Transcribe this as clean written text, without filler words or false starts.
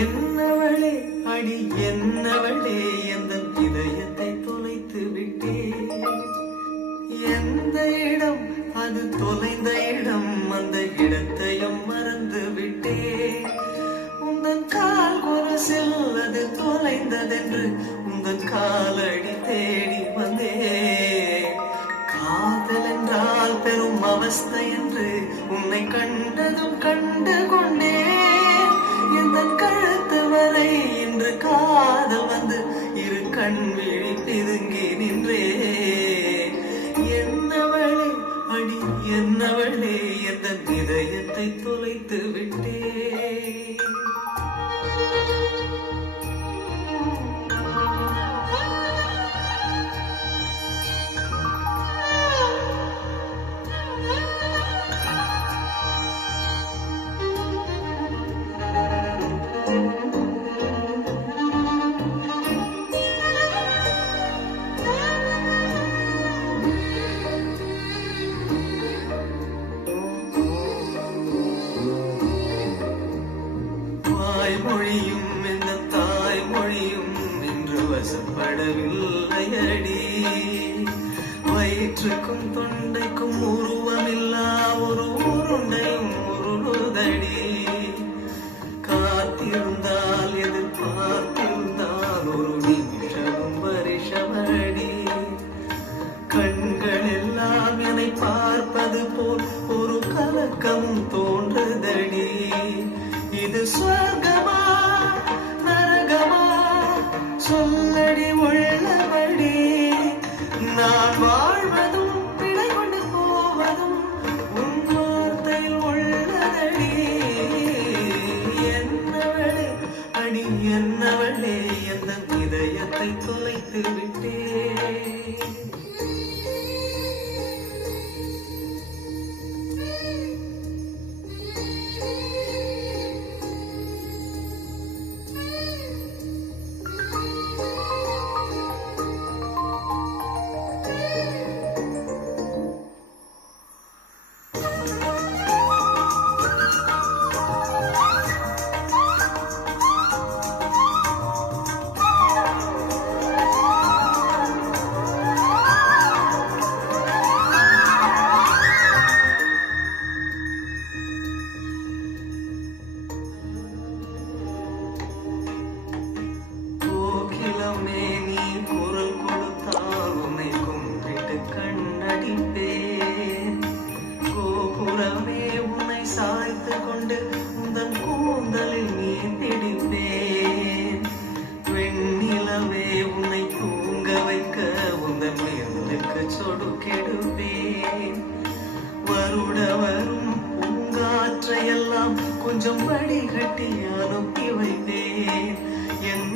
என்னவளே அடி என்னவளே எந்த இதயத்தை தொலைத்து விட்டே. எந்த இடம் அது தொலைந்த இடம், அந்த இடத்தையும் மறந்து விட்டே. உந்தன் கால் கொரசில் அது தொலைந்ததென்று உந்தன் காலடி தேடி வந்தே. காதல் என்றால் பெரும் அவஸ்தை என்று உன்னை கண்டதும் கண்டு கொண்டே. எந்தன் கழுத்து வரை இன்று காதல் வந்து இரு கண் விழி பிதுங்கி நின்றே. என்னவளே அடி என்னவளே எந்த இதயத்தை தொலைத்து விட்டே. மொழியும் இந்த தாய்மொழியும் இன்று வசப்படவில்லையடி. வயிற்றுக்கும் தொண்டைக்கும் உருவமில்லா ஒரு உருண்டையும் உருளுதடி. காத்திருந்தால் எதிர்பார்த்திருந்தால் ஒரு நிமிஷமும் வருஷமடி. கண்கள் எல்லாம் என்னை பார்ப்பது போல் ஒரு கலக்கமும் தோன்றுதடி. இது சொர்க்கமா நரகமா சொல்லடி உள்ளபடி. நான் வாழ்வதும் பிழை கொண்டு போவதும் உன் வார்த்தையில் உள்ளதடி. என்னவளே அடி என்னவளே எந்த இதயத்தை தொலைத்து விட்டே. நீ குரல் கொடுத்தால் உன்னை கும்பிட்டு கண்ணடிப்பேன். கோபுரமே உன்னை சாய்த்து கொண்டு உந்தன் கூந்தலில் நீ பிடிப்பேன். வெண்ணிலவே உன்னை தூங்க வைக்க உந்தன் விரலுக்கு சொடுக்கெடுப்பேன். வருட வரும் பூங்காற்றையெல்லாம் கொஞ்சம் வடிகட்டி அனுப்பி வைப்பேன். என்